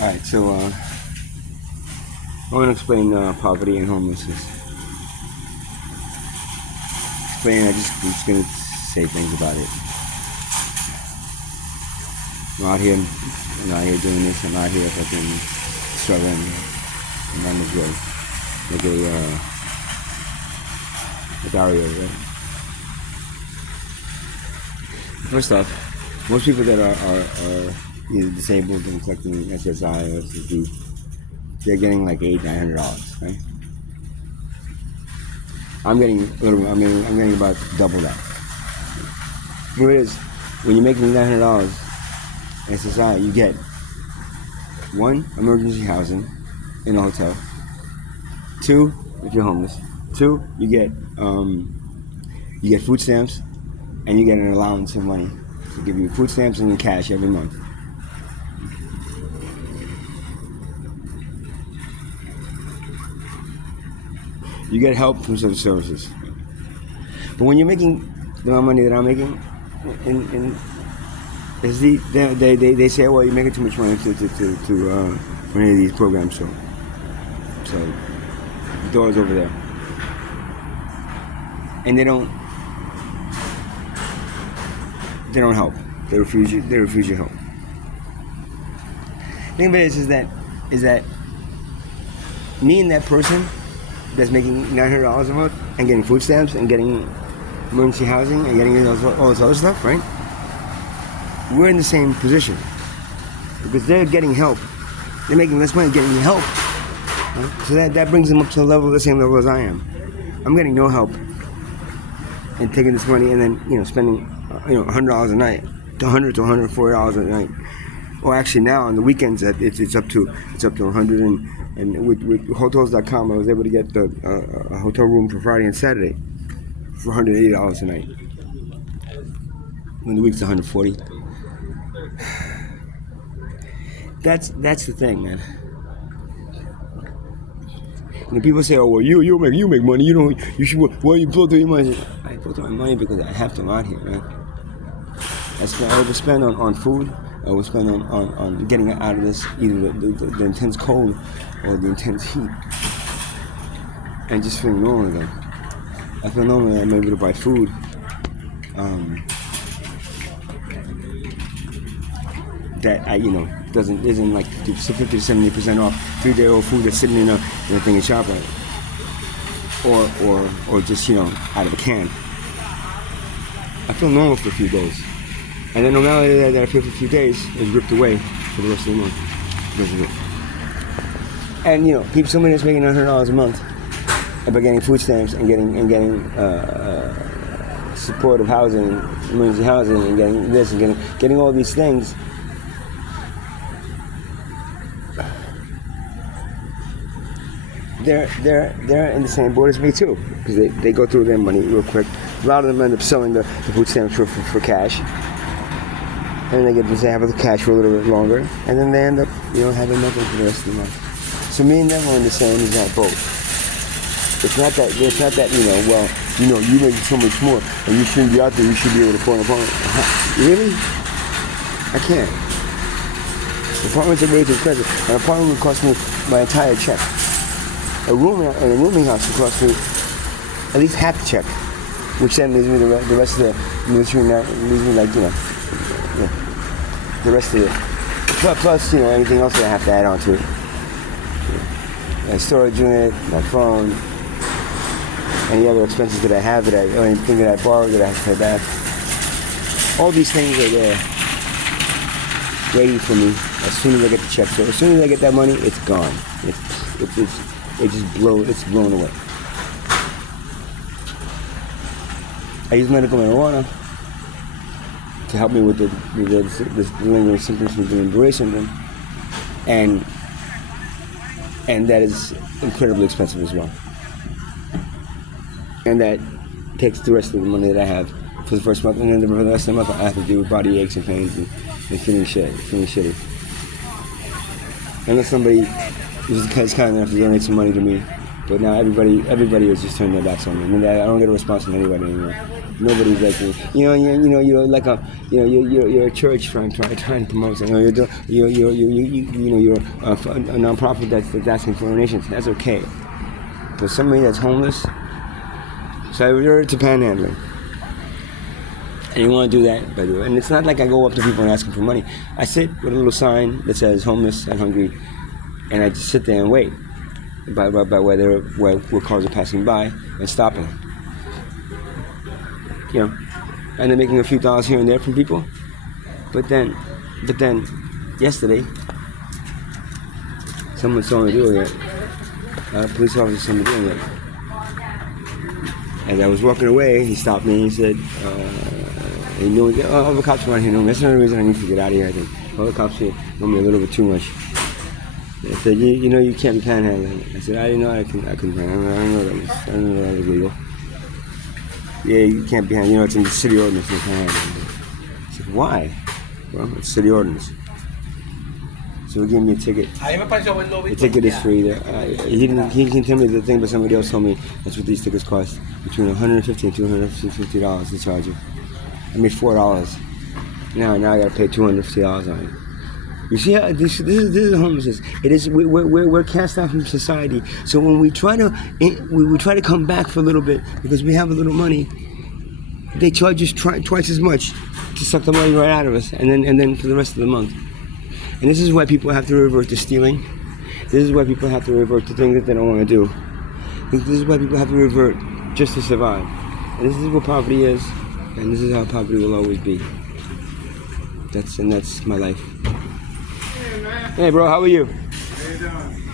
Alright, so I want to explain poverty and homelessness. I'm just going to say things about it. I'm out here doing this. I'm out here fucking struggling. I'm on this road. Like Dario, right? First off, most people that are either disabled and collecting SSI or SSD, they're getting like $800-900, right? I'm getting about double that. Here it is, when you're making $900 SSI, you get 1, emergency housing in a hotel. 2, if you're homeless. 2, you get food stamps, and you get an allowance of money. They give you food stamps and cash every month. You get help from social services. But when you're making the amount of money that I'm making, they say, well, you're making too much money to run any of these programs. So the door's over there, and they don't help. They refuse your help. The thing about it is that me and that person that's making $900 a month and getting food stamps and getting emergency housing and getting all this other stuff, right? We're in the same position because they're getting help. They're making less money getting help. Right? So that brings them up to the same level as I am. I'm getting no help and taking this money and then spending $100 a night, $100 to $140 a night. Or actually now on the weekends it's up to 100 and with hotels.com I was able to get a hotel room for Friday and Saturday for $180 a night. When the week's 140. That's the thing, man. When people say, "Oh, well, you make money. You should. Why you blow through your money?" I blow through my money because I have to out here, man. I overspend on food. I overspend on getting out of this, either the intense cold or the intense heat, and just feeling normal again. I feel normal. I'm able to buy food. That isn't like 50 to 70% off 3-day-old food that's sitting in a thing in ShopRite, or just out of a can. I feel normal for a few days, and then normality that I feel for a few days is ripped away for the rest of the month. And somebody that's making $100 a month, by getting food stamps and getting supportive housing, emergency housing, and getting this and getting all these things. They're in the same boat as me too, because they go through their money real quick. A lot of them end up selling the food stamps for cash, and they have the cash for a little bit longer, and then they end up having nothing for the rest of the month. So me and them are in the same exact boat. It's not that you make so much more, and you shouldn't be out there. You should be able to afford an apartment. Really? I can't. Apartments are way too expensive. An apartment would cost me my entire check. A room in a rooming house would cost me at least half the check, which then leaves me the rest of the the rest of it. Plus anything else that I have to add on to it. My storage unit, my phone, any other expenses that I have or anything that I borrowed that I have to pay back. All these things are there, waiting for me as soon as I get the check. So as soon as I get that money, it's gone. It's blown away. I use medical marijuana to help me with the lingering symptoms from the Guillain-Barré syndrome, and that is incredibly expensive as well. And that takes the rest of the money that I have for the first month, and then for the rest of the month I have to deal with body aches and pains and feeling shitty. Unless somebody is kind enough to donate some money to me, but now everybody has just turned their backs on me. I don't get a response from anybody anymore. Nobody's like me. You're like you're a church trying to promote something. You're a nonprofit that's asking for donations. That's okay. But somebody that's homeless, so I refer to panhandling. And you want to do that, by the way. And it's not like I go up to people and ask them for money. I sit with a little sign that says homeless and hungry, and I just sit there and wait by where cars are passing by and stopping. And they're making a few dollars here and there from people. But then, yesterday, someone saw me doing it. A police officer saw me doing it. As I was walking away, he stopped me and he said, he knew, all the cops around here know me. That's another reason I need to get out of here, I think. All the cops here know me a little bit too much. They said, you can't be panhandling. I said, I didn't know I couldn't panhandle. I didn't know that was legal. Yeah, you can't be panhandling. It's in the city ordinance. You can't panhandle. I said, why? Well, it's city ordinance. So he gave me a ticket. The ticket is free. He didn't tell me the thing, but somebody else told me that's what these tickets cost. Between $150 and $250 to charge you. I made $4. Now I gotta pay $250 on it. You see how this is homelessness. It is we're cast out from society. So when we try to come back for a little bit because we have a little money, they charge us twice as much to suck the money right out of us, and then for the rest of the month. And this is why people have to revert to stealing. This is why people have to revert to things that they don't want to do. This is why people have to revert just to survive. And this is what poverty is, and this is how poverty will always be. That's my life. Hey bro, how are you? How you doing?